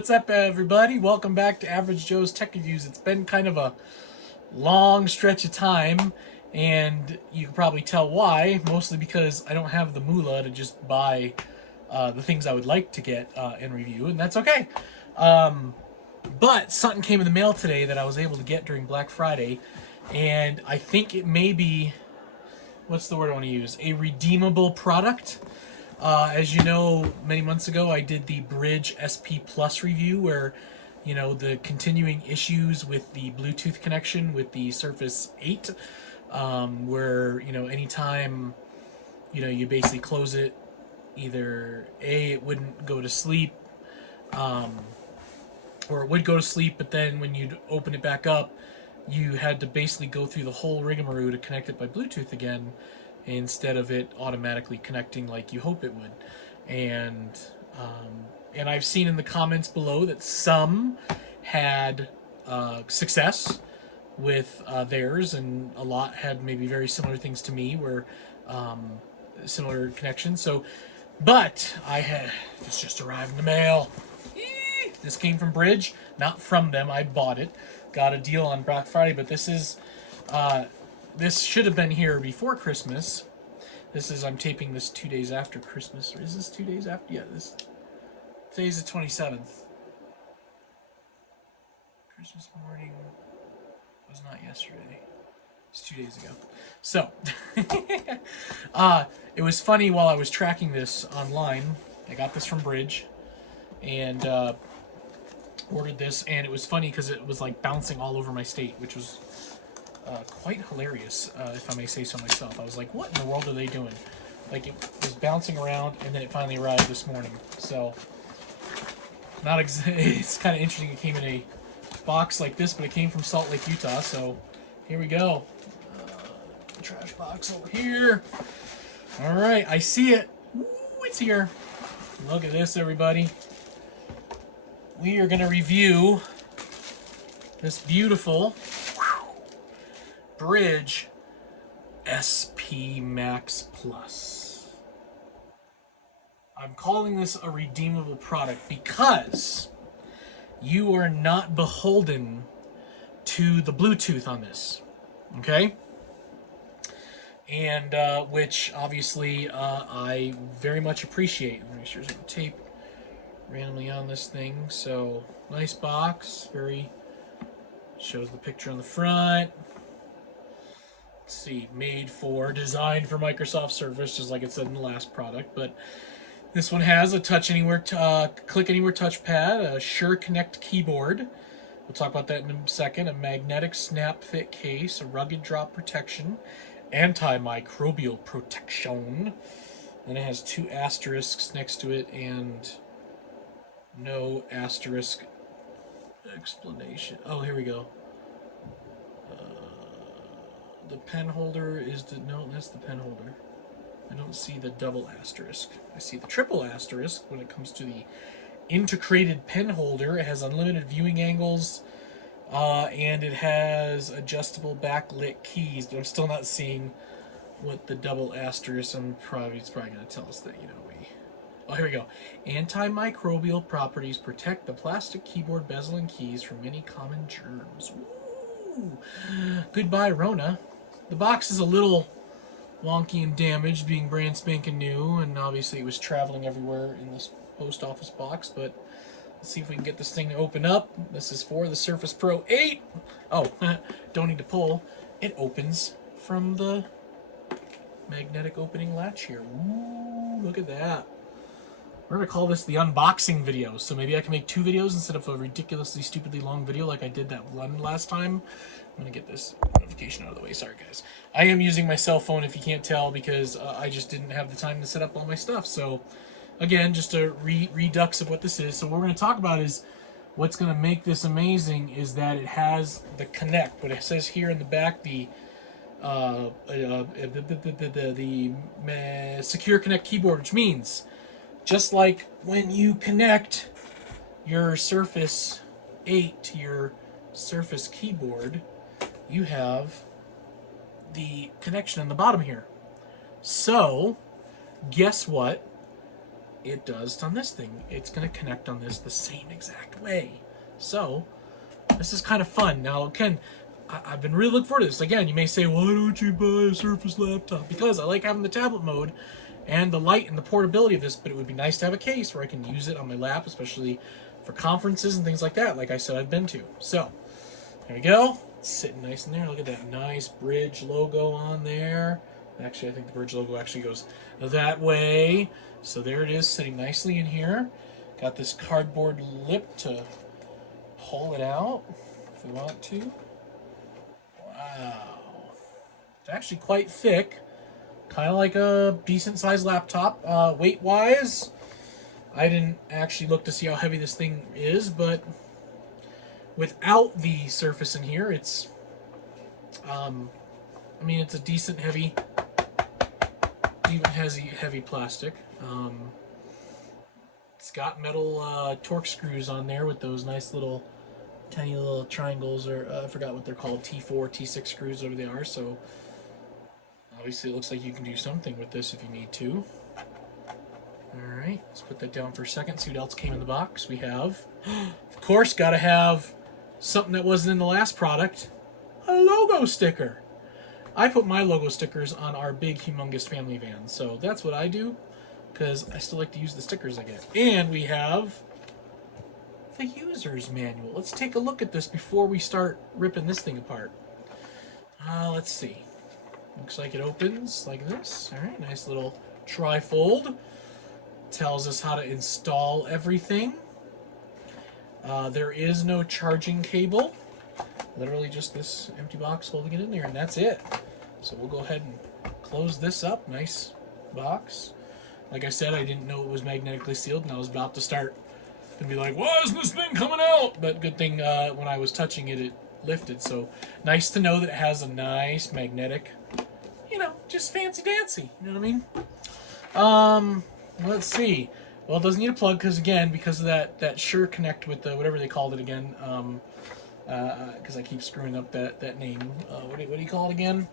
what's up, everybody? Welcome back to Average Joe's Tech Reviews. It's been kind of a long stretch of time, and you can probably tell why. Mostly because I don't have the moolah to just buy the things I would like to get and review, and that's okay. But something came in the mail today that I was able to get during Black Friday, and I think it may be, what's the word I want to use? A redeemable product. As you know, many months ago I did the Brydge SP Plus review where, you know, the continuing issues with the Bluetooth connection with the Surface 8, where, you know, anytime, you know, you basically close it, either A, it wouldn't go to sleep, or it would go to sleep, but then when you'd open it back up, you had to basically go through the whole rigmarole to connect it by Bluetooth again, instead of it automatically connecting like you hope it would. And I've seen in the comments below that some had success with theirs, and a lot had maybe very similar things to me, where similar connections. So, but I had this just arrived in the mail. This came from Brydge, not from them. I bought it, got a deal on Black Friday, but this is. This should have been here before Christmas. I'm taping this 2 days after Christmas. Or is this 2 days after? Yeah, today's the 27th. Christmas morning was not yesterday. It's 2 days ago. So, it was funny while I was tracking this online. I got this from Brydge, and ordered this, and it was funny because it was like bouncing all over my state, which was quite hilarious, if I may say so myself. I was like, what in the world are they doing? Like, it was bouncing around, and then it finally arrived this morning. So, it's kind of interesting. It came in a box like this, but it came from Salt Lake, Utah. So, here we go. Trash box over here. All right, I see it. Ooh, it's here. Look at this, everybody. We are going to review this beautiful Brydge SP MAX Plus. I'm calling this a redeemable product because you are not beholden to the Bluetooth on this, okay? And which obviously I very much appreciate. Let me make sure there's no tape randomly on this thing. So nice box, shows the picture on the front. See, designed for Microsoft Surface, just like it said in the last product. But this one has a touch anywhere, click anywhere touchpad, a Sure Connect keyboard. We'll talk about that in a second. A magnetic snap fit case, a rugged drop protection, antimicrobial protection. Then it has two asterisks next to it and no asterisk explanation. Oh, here we go. The pen holder is no, that's the pen holder. I don't see the double asterisk. I see the triple asterisk when it comes to the integrated pen holder. It has unlimited viewing angles, and it has adjustable backlit keys, but I'm still not seeing what the double asterisk. It's probably going to tell us that, you know, oh, here we go. Antimicrobial properties protect the plastic keyboard bezel and keys from many common germs. Ooh. Goodbye, Rona. The box is a little wonky and damaged, being brand spanking new, and obviously it was traveling everywhere in this post office box, but let's see if we can get this thing to open up. This is for the Surface Pro 8. Oh, don't need to pull. It opens from the magnetic opening latch here. Ooh, look at that. We're going to call this the unboxing video, so maybe I can make 2 videos instead of a ridiculously, stupidly long video like I did that one last time. I'm going to get this notification out of the way. Sorry, guys. I am using my cell phone, if you can't tell, because I just didn't have the time to set up all my stuff. So, again, just a redux of what this is. So what we're going to talk about is what's going to make this amazing is that it has the Connect. But it says here in the back, the Secure Connect keyboard, which means just like when you connect your Surface 8 to your Surface keyboard, you have the connection on the bottom here. So, guess what? it does on this thing. It's going to connect on this the same exact way. So this is kind of fun. Now, again, I've been really looking forward to this. Again, you may say, why don't you buy a Surface laptop? Because I like having the tablet mode and the light and the portability of this, but it would be nice to have a case where I can use it on my lap, especially for conferences and things like that, like I said I've been to. So, there we go. It's sitting nice in there. Look at that nice Brydge logo on there. Actually, I think the Brydge logo actually goes that way. So there it is, sitting nicely in here. Got this cardboard lip to pull it out if we want to. Wow. It's actually quite thick. Kind of like a decent sized laptop. Weight wise, I didn't actually look to see how heavy this thing is, but without the Surface in here, it's I mean, it's a decent heavy, even heavy plastic. It's got metal Torx screws on there with those nice little tiny little triangles, or I forgot what they're called, T4, T6 screws, whatever they are. So obviously it looks like you can do something with this if you need to. Alright, let's put that down for a second, see what else came in the box. We have, of course, got to have something that wasn't in the last product, a logo sticker. I put my logo stickers on our big, humongous family van, so that's what I do, because I still like to use the stickers I get. And we have the user's manual. Let's take a look at this before we start ripping this thing apart. Let's see. Looks like it opens like this. Alright, nice little trifold. Tells us how to install everything. There is no charging cable. Literally just this empty box holding it in there, and that's it. So we'll go ahead and close this up. Nice box. Like I said, I didn't know it was magnetically sealed, and I was about to start and be like, why isn't this thing coming out? But good thing when I was touching it, it lifted. So nice to know that it has a nice magnetic, you know, just fancy dancy. You know what I mean? Let's see. Well, it doesn't need a plug because, again, because of that Sure Connect with the whatever they called it again. Because I keep screwing up that name. What do you call it again?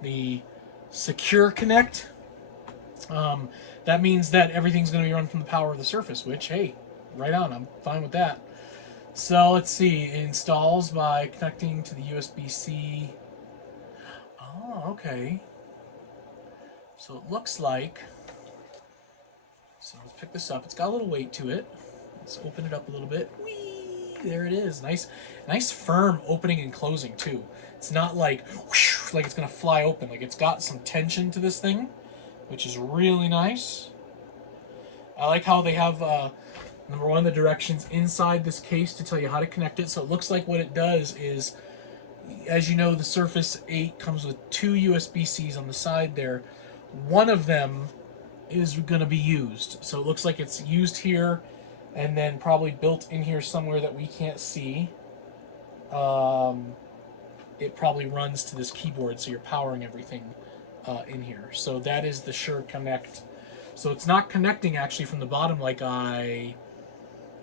The Secure Connect. That means that everything's going to be run from the power of the Surface, which, hey, right on. I'm fine with that. So let's see. It installs by connecting to the USB-C. Oh, okay. So it looks like. So let's pick this up. It's got a little weight to it. Let's open it up a little bit. Whee! There it is. Nice firm opening and closing too. It's not like whoosh, like it's gonna fly open. Like it's got some tension to this thing, which is really nice. I like how they have number one, the directions inside this case to tell you how to connect it. So it looks like what it does is, as you know, the Surface 8 comes with two USB-Cs on the side there. One of them is going to be used. So it looks like it's used here and then probably built in here somewhere that we can't see. It probably runs to this keyboard, so you're powering everything in here. So that is the Sure Connect. So it's not connecting actually from the bottom like I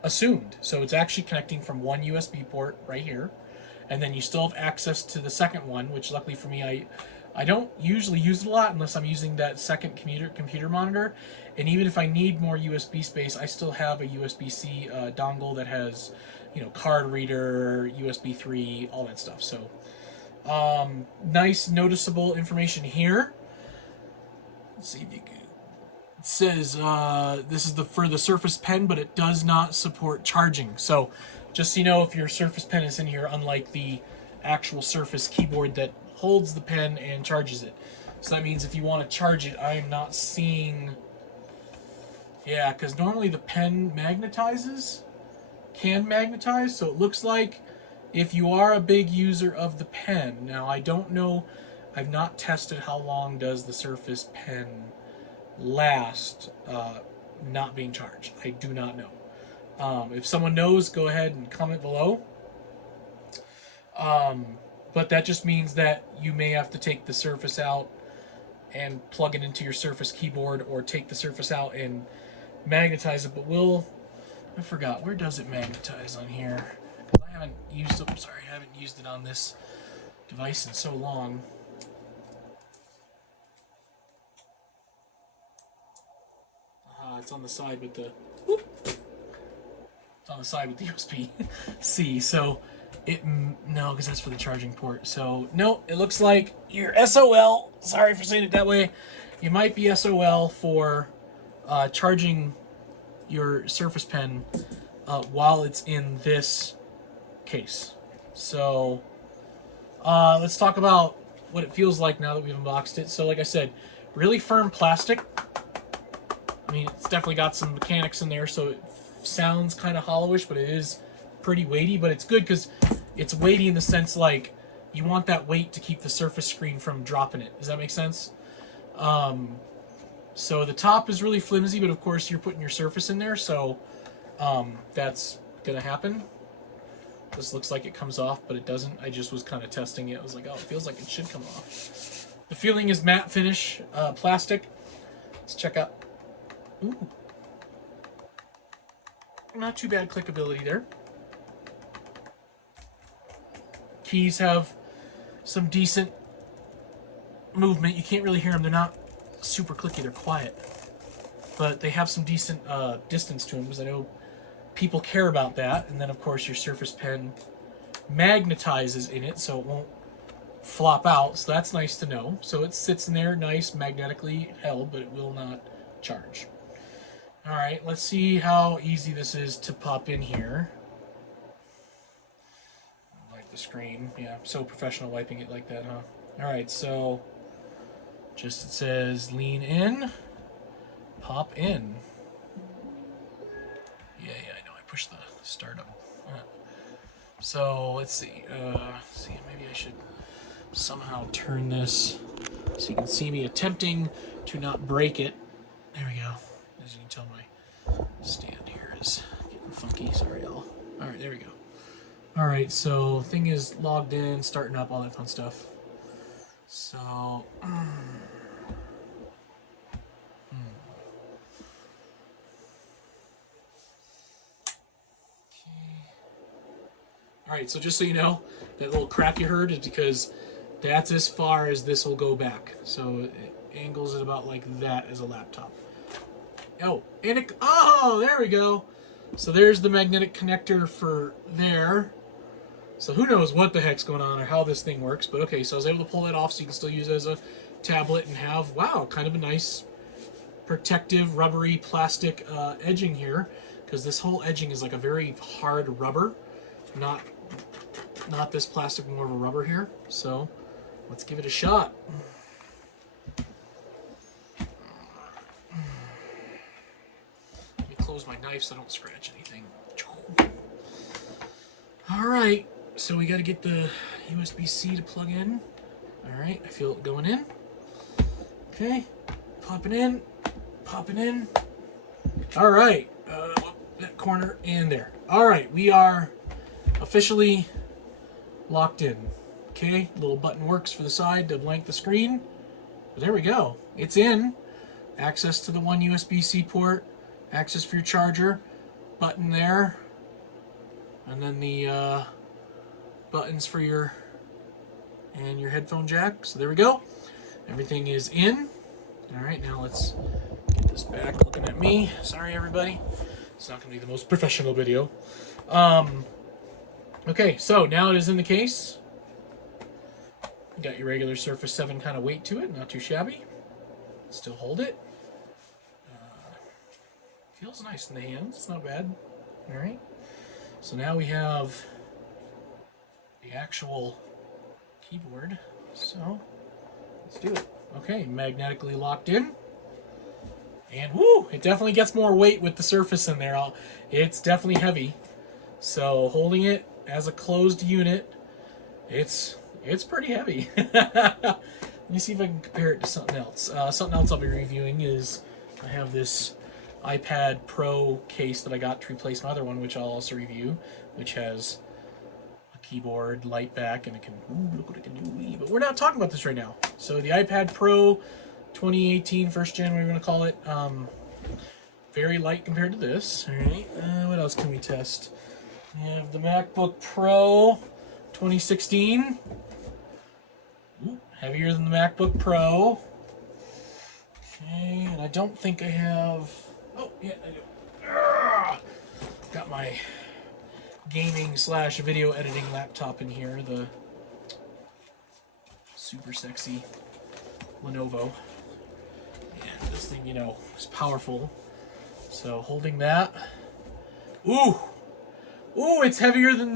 assumed. So it's actually connecting from one USB port right here, and then you still have access to the second one, which luckily for me, I don't usually use it a lot unless I'm using that second computer monitor. And even if I need more USB space, I still have a USB-C dongle that has, you know, card reader, USB 3, all that stuff. So nice noticeable information here. Let's see if you can. It says this is for the Surface Pen, but it does not support charging. So just so you know, if your Surface Pen is in here, unlike the actual Surface keyboard that holds the pen and charges it. So that means if you want to charge it, I am not seeing. Yeah, because normally the pen can magnetize, so it looks like if you are a big user of the pen. Now I don't know, I've not tested how long does the Surface Pen last not being charged. I do not know. If someone knows, go ahead and comment below. But that just means that you may have to take the Surface out and plug it into your Surface keyboard, or take the Surface out and magnetize it. But I forgot, where does it magnetize on here? I haven't used it on this device in so long. it's on the side with the, whoop, it's on the side with the USB-C. So no, because that's for the charging port. So no, it looks like you're SOL. Sorry for saying it that way. You might be SOL for charging your Surface Pen while it's in this case. So let's talk about what it feels like now that we've unboxed it. So like I said, really firm plastic. I mean, it's definitely got some mechanics in there, so it sounds kind of hollowish, but it is pretty weighty. But it's good because it's weighty in the sense like you want that weight to keep the Surface screen from dropping it. Does that make sense? So the top is really flimsy, but of course you're putting your Surface in there, so that's gonna happen. This looks like it comes off, but it doesn't. I just was kind of testing it. I was like, oh, it feels like it should come off. The feeling is matte finish plastic. Let's check out. Ooh. Not too bad clickability there. Keys have some decent movement. You can't really hear them. They're not super clicky. They're quiet. But they have some decent distance to them, because I know people care about that. And then, of course, your Surface Pen magnetizes in it, so it won't flop out. So that's nice to know. So it sits in there nice, magnetically held, but it will not charge. All right, let's see how easy this is to pop in here. Wipe the screen. Yeah, so professional wiping it like that, huh? All right, so just it says lean in, pop in. Yeah, I know. I pushed the startup. So let's see. Maybe I should somehow turn this so you can see me attempting to not break it. There we go. As you can tell, my stand here is getting funky. Sorry, y'all. All right, there we go. All right, so thing is logged in, starting up, all that fun stuff. So. Alright, so just so you know, that little crack you heard is because that's as far as this will go back. So it angles it about like that as a laptop. Oh, and it, oh, there we go. So there's the magnetic connector for there. So who knows what the heck's going on or how this thing works. But okay, so I was able to pull that off so you can still use it as a tablet and have, wow, kind of a nice protective rubbery plastic edging here. Because this whole edging is like a very hard rubber. Not this plastic, more of a rubber here. So let's give it a shot. Let me close my knife so I don't scratch anything. All right, so we got to get the USB-C to plug in. All right, I feel it going in. Okay, popping in, popping in. All right, that corner and there. All right, we are officially locked in. Okay, little button works for the side to blank the screen. But there we go. It's in. Access to the one USB-C port. Access for your charger. Button there. And then the buttons for your headphone jack. So there we go. Everything is in. All right, now let's get this back looking at me. Sorry, everybody. It's not going to be the most professional video. Okay, so now it is in the case. You got your regular Surface 7 kind of weight to it, not too shabby. Still hold it. Feels nice in the hands, it's not bad. All right, so now we have the actual keyboard. So let's do it. Okay, magnetically locked in. And whoo, it definitely gets more weight with the Surface in there. It's definitely heavy. So holding it as a closed unit, it's pretty heavy. Let me see if I can compare it to something else. Something else I'll be reviewing is I have this iPad Pro case that I got to replace my other one, which I'll also review, which has a keyboard, light back, and it can, ooh, look what it can do. But we're not talking about this right now. So the iPad Pro 2018, first gen, whatever you want to call it, very light compared to this. All right, what else can we test? We have the MacBook Pro 2016. Ooh, heavier than the MacBook Pro. Okay, and I don't think I have... Oh, Yeah, I do. Got my gaming slash video editing laptop in here, the super sexy Lenovo. And this thing, you know, is powerful. So holding that. Ooh! Ooh, it's heavier than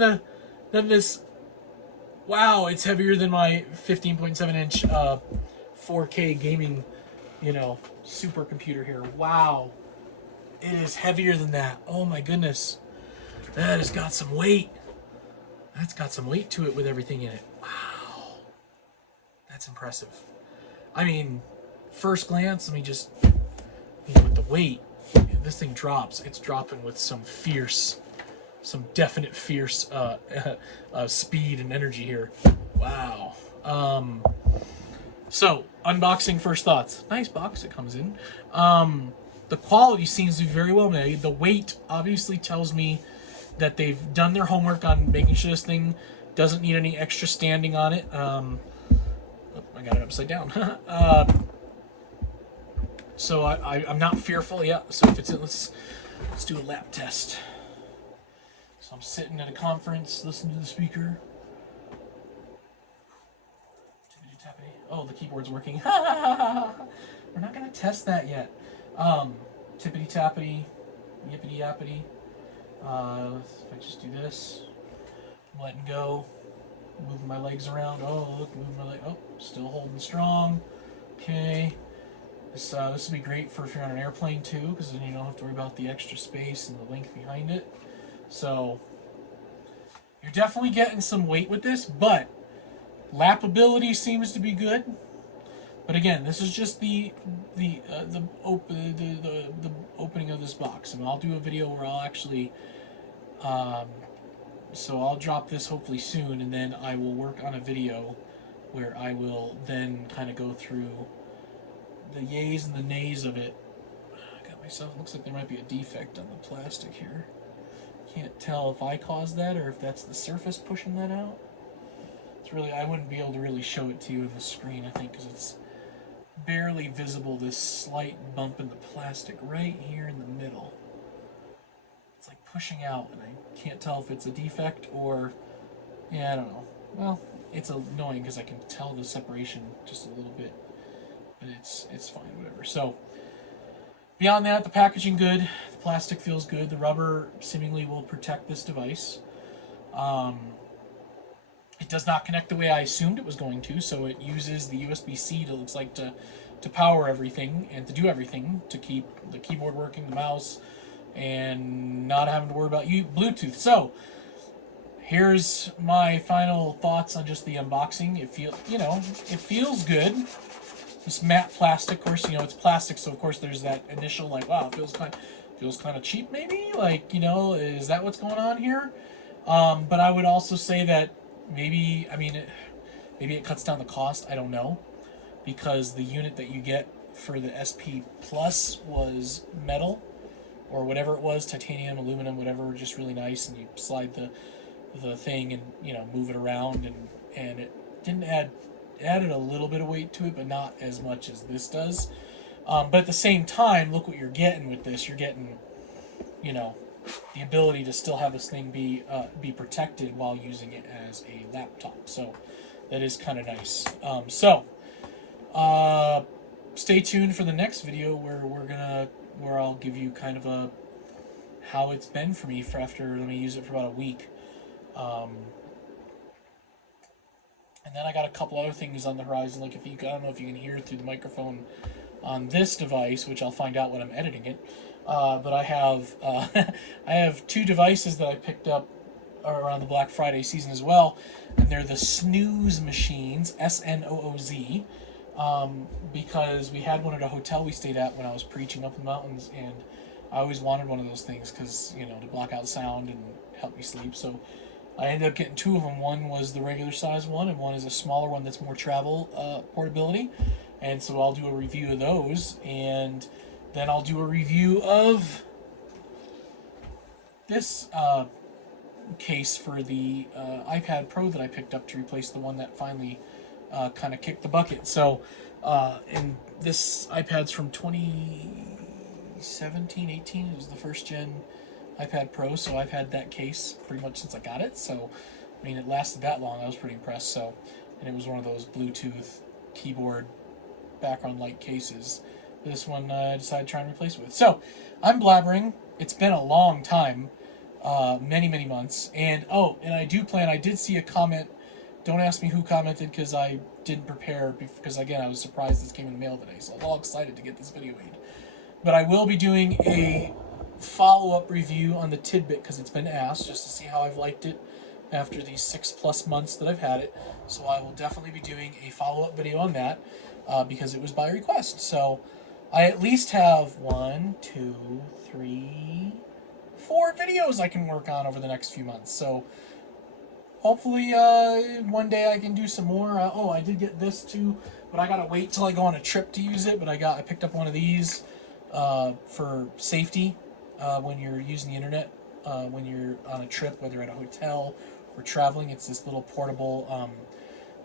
this. Wow, it's heavier than my 15.7 inch 4K gaming, you know, supercomputer here. Wow. It is heavier than that. Oh my goodness. That has got some weight. That's got some weight to it with everything in it. Wow. That's impressive. I mean, first glance, let me just, you know, with the weight, this thing drops. It's dropping with some definite fierce speed and energy here. Wow. So, unboxing first thoughts. Nice box it comes in. The quality seems to be very well made. The weight obviously tells me that they've done their homework on making sure this thing doesn't need any extra standing on it. Oh, I got it upside down. So I'm not fearful yet. So if it's in, let's do a lap test. So I'm sitting at a conference, listening to the speaker. Oh, the keyboard's working. We're not gonna test that yet. Tippity tappity, yippity yappity. If I just do this, I'm letting go, moving my legs around. Oh, look, moving my leg. Oh, still holding strong. Okay. This would be great for if you're on an airplane too, because then you don't have to worry about the extra space and the length behind it. So you're definitely getting some weight with this, but lappability seems to be good. But again, this is just the opening of this box, and I'll do a video where I'll actually, so I'll drop this hopefully soon, and then I will work on a video where I will then kind of go through the yays and the nays of it. I got myself, looks like there might be a defect on the plastic here. Can't tell if I caused that or if that's the surface pushing that out. It's really, I wouldn't be able to really show it to you on the screen, I think, because it's barely visible, this slight bump in the plastic right here in the middle. It's like pushing out, and I can't tell if it's a defect or, yeah, I don't know. Well, it's annoying because I can tell the separation just a little bit, but it's fine, whatever. So, beyond that, the packaging good, the plastic feels good, the rubber seemingly will protect this device. It does not connect the way I assumed it was going to, so it uses the USB-C to, looks like, to power everything and to do everything, to keep the keyboard working, the mouse, and not having to worry about Bluetooth. So, here's my final thoughts on just the unboxing. It feels good. This matte plastic, of course, it's plastic, so of course there's that initial, like, wow, it feels kind of cheap, maybe? Like, is that what's going on here? But I would also say that maybe it cuts down the cost, I don't know, because the unit that you get for the SP Plus was metal, or whatever it was, titanium, aluminum, whatever, just really nice, and you slide the thing and, move it around, and it didn't added a little bit of weight to it, but not as much as this does. But at the same time, look what you're getting with this. You're getting, the ability to still have this thing be protected while using it as a laptop. So that is kind of nice. Stay tuned for the next video where I'll give you kind of how it's been for me let me use it for about a week. And then I got a couple other things on the horizon, like I don't know if you can hear through the microphone on this device, which I'll find out when I'm editing it. But I have two devices that I picked up around the Black Friday season as well, and they're the Snooze machines, SNOOZ, because we had one at a hotel we stayed at when I was preaching up in the mountains, and I always wanted one of those things because, to block out sound and help me sleep. So I ended up getting two of them. One was the regular size one, and one is a smaller one that's more travel portability. And so I'll do a review of those, and then I'll do a review of this case for the iPad Pro that I picked up to replace the one that finally kind of kicked the bucket. So, and this iPad's from 2017, 18. It was the first gen iPad Pro, so I've had that case pretty much since I got it. So, I mean, it lasted that long. I was pretty impressed. So, and it was one of those Bluetooth keyboard background light cases. This one I decided to try and replace it with. So, I'm blabbering. It's been a long time, many months. And I did see a comment. Don't ask me who commented because I didn't prepare, because again I was surprised this came in the mail today, so I'm all excited to get this video made. But I will be doing a follow-up review on the Tidbit because it's been asked, just to see how I've liked it after these 6+ months that I've had it. So I will definitely be doing a follow-up video on that because it was by request. So I at least have 1, 2, 3, 4 videos I can work on over the next few months. So hopefully one day I can do some more. I did get this too, but I gotta wait till I go on a trip to use it. But I picked up one of these for safety when you're using the internet when you're on a trip, whether at a hotel or traveling. It's this little portable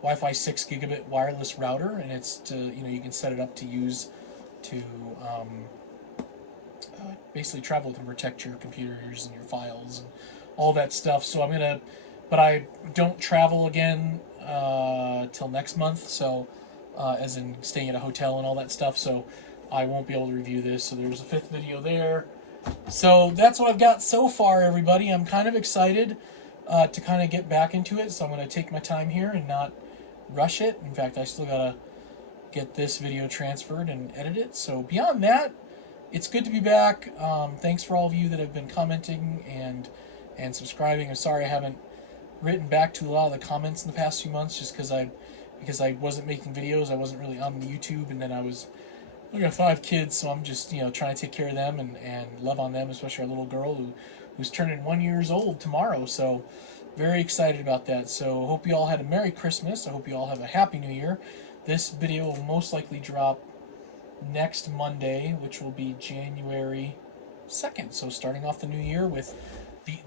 Wi-Fi 6 gigabit wireless router, and it's to, you can set it up to use to basically travel with and protect your computers and your files and all that stuff. So but I don't travel again till next month, so as in staying at a hotel and all that stuff, so I won't be able to review this. So there's a 5th video there. So that's what I've got so far, everybody. I'm kind of excited to kind of get back into it, so I'm going to take my time here and not rush it. In fact, I still got to get this video transferred and edit it. So beyond that, it's good to be back. Thanks for all of you that have been commenting and subscribing. I'm sorry I haven't written back to a lot of the comments in the past few months, just because I wasn't making videos. I wasn't really on the YouTube, and then I got 5 kids, so I'm just trying to take care of them and love on them, especially our little girl who's turning 1 year old tomorrow. So very excited about that. So hope you all had a Merry Christmas. I hope you all have a Happy New Year. This video will most likely drop next Monday, which will be January 2nd. So starting off the new year with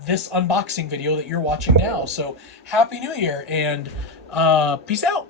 this unboxing video that you're watching now. So Happy New Year, and peace out.